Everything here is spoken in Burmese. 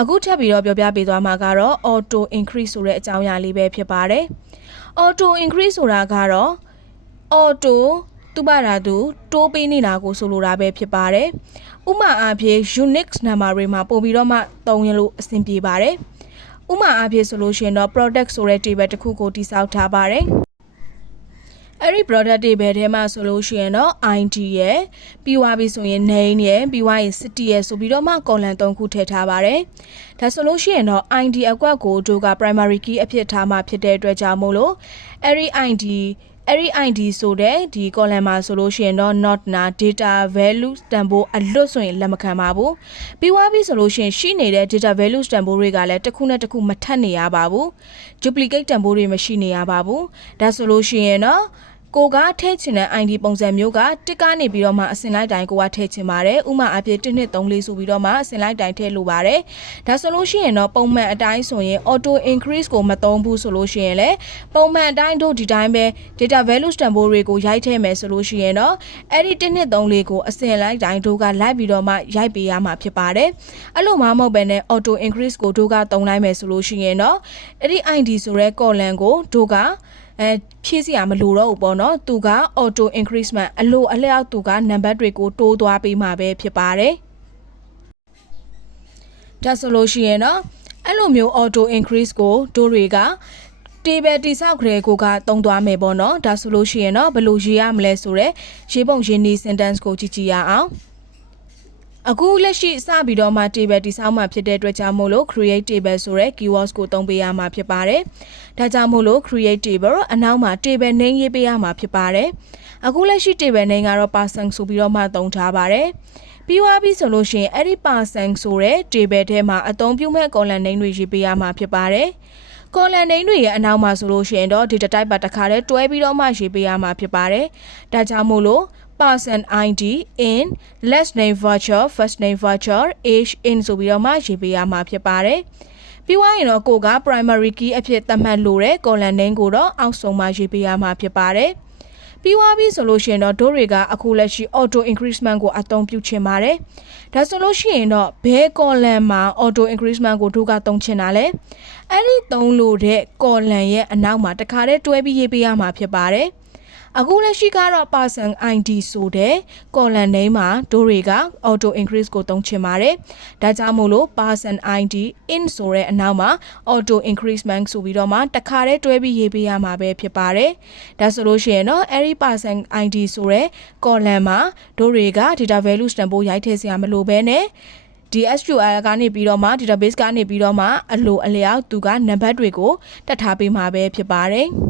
အခုထပ်ပြီးတော့ပြောပြပေးသွားမှာကတော့ auto increase ဆိုတဲ့အကြောင်းအရာလေးပဲဖြစ်ပါတယ် auto increase ဆိုတာကတော့ auto သူ့ဘာသာသူတိုးပေးနေတာကိုဆိုလိုတာပဲဖြစ်ပါတယ်ဥပမာအားဖြင့် Unix number တွေမှာပို့ပြီးတော့မှသုံးရလို့အဆင်ပြေပါတယ်ဥပမာအားဖြင့်ဆိုလို့ရှိရင်တော့ product ဆိုတဲ့ table တစ်ခုကိုတိစောက်ထားပါတယ် အဲ့ဒီ product တွေဘယ်ထဲမှာဆိုလို့ရှိရင်တော့ ID ရယ်ပြီးသွားပြီဆိုရင် name ရယ်ပြီးသွားရင် city ရယ်ဆိုပြီးတော့မှ column 3ခုထည့်ထားပါတယ်။ဒါဆိုလို့ရှိရင်တော့ ID အကွက်ကိုတို့က primary key အဖြစ်ထားမှဖြစ်တဲ့အတွက်ကြောင့်မို့လို့အဲ့ဒီ ID အဲ့ဒီ ID ဆိုတဲ့ဒီ column မှာဆိုလို့ရှိရင်တော့ not နာ data value တန်ဖိုးအလွတ်ဆိုရင်လက်မခံပါဘူး။ပြီးသွားပြီဆိုလို့ရှိရင်ရှိနေတဲ့ data value တန်ဖိုးတွေကလည်းတစ်ခုနဲ့တစ်ခုမထပ်နေရပါဘူး။ duplicate တန်ဖိုးတွေမရှိနေရပါဘူး။ဒါဆိုလို့ရှိရင်တော့ ကိုကထည့်ချင်တဲ့ ID ပုံစံမျိုးကတစ်ကနေပြီးတော့မှအစင်လိုက်တိုင်းကိုကထည့်ချင်ပါတယ်ဥမာအဖြစ်1နှစ်3လေးဆိုပြီးတော့မှအစင်လိုက်တိုင်းထည့်လို့ပါတယ်ဒါဆိုလို့ရှိရင်တော့ပုံမှန်အတိုင်းဆိုရင် auto increase ကိုမသုံးဘူးဆိုလို့ရှိရင်လည်းပုံမှန်အတိုင်းတို့ဒီတိုင်းပဲ data value တန်ဖိုးတွေကိုရိုက်ထည့်မယ်ဆိုလို့ရှိရင်တော့အဲ့ဒီ1နှစ်3လေးကိုအစင်လိုက်တိုင်းတို့ကလိုက်ပြီးတော့မှရိုက်ပေးရမှာဖြစ်ပါတယ်အဲ့လိုမှမဟုတ်ပဲနဲ့ auto increase ကိုတို့ကသုံးလိုက်မယ်ဆိုလို့ရှိရင်တော့အဲ့ဒီ ID ဆိုတဲ့ column ကိုတို့က အဲဖြည့်စရာမလိုတော့ဘူးပေါ့နော်သူက auto increasement အလိုအလျောက်သူကနံပါတ်တွေကိုတိုးသွားပေးမှာပဲဖြစ်ပါတယ်ဒါဆိုလို့ရှိရင်တော့အဲ့လိုမျိုး auto increase ကိုတို့တွေက table တိဆောက်ကြဲကိုကတုံးသွားမယ်ပေါ့နော်ဒါဆိုလို့ရှိရင်တော့ဘယ်လိုရေးရမလဲဆိုတော့ရေးပုံရေးနည်း sentence ကိုကြည့်ကြည့်ရအောင် အခုလက်ရှိစပြီးတော့မှ table တိဆောက်မှဖြစ်တဲ့အတွက်ကြောင့်မို့လို့ create table ဆိုတဲ့ keywords ကိုသုံးပေးရမှာဖြစ်ပါတယ်။ဒါကြောင့်မို့လို့ create table အနောက်မှာ table name ရေးပေးရမှာဖြစ်ပါတယ်။အခုလက်ရှိ table name ကတော့ person ဆိုပြီးတော့မှသုံးထားပါတယ်။ပြီးသွားပြီဆိုလို့ရှိရင်အဲ့ဒီ person ဆိုတဲ့ table ထဲမှာအသုံးပြုမဲ့ column name တွေရေးပေးရမှာဖြစ်ပါတယ်။ column name တွေရဲ့အနောက်မှာဆိုလို့ရှိရင်တော့ data type ပါတစ်ခါတည်းတွဲပြီးတော့မှရေးပေးရမှာဖြစ်ပါတယ်။ဒါကြောင့်မို့လို့ person id in last name virtual first name virtual age in ဆိုပြီးတော့မှရေးပေးရမှာဖြစ်ပါတယ်။ပြီးွားရင်တော့ကိုက primary key အဖြစ်သတ်မှတ်လို့တဲ့ column name ကိုတော့အောက်ဆုံးမှာရေးပေးရမှာဖြစ်ပါတယ်။ပြီးသွားပြီဆိုလို့ရှိရင်တော့တို့တွေကအခုလက်ရှိ auto increasement ကိုအသုံးပြုချင်ပါတယ်။ဒါဆိုလို့ရှိရင်တော့ဘယ် column မှာ auto increasement ကိုတို့ကသုံးချင်တာလဲ။အဲ့ဒီသုံးလို့တဲ့ column ရဲ့အနောက်မှာတခါတည်းတွဲပြီးရေးပေးရမှာဖြစ်ပါတယ်။ အခုလက်ရှိကတော့ person ID ဆိုတဲ့ column name မှာတို့တွေက auto increase ကိုသုံးချင်ပါတယ်။ဒါကြောင့်မို့လို့ person ID in ဆိုတဲ့အနောက်မှာ auto increasement ဆိုပြီးတော့မှတခါတည်းတွဲပြီးရေးပေးရမှာပဲဖြစ်ပါတယ်။ဒါဆိုလို့ရှိရင်တော့အဲ့ဒီ person ID ဆိုတဲ့ column မှာတို့တွေက data value တန်ဖိုးရိုက်ထည့်စရာမလိုဘဲနဲ့ဒီ SQL ကနေပြီးတော့မှ database ကနေပြီးတော့မှအလိုအလျောက်သူကနံပါတ်တွေကိုတက်ထားပေးမှာပဲဖြစ်ပါတယ်။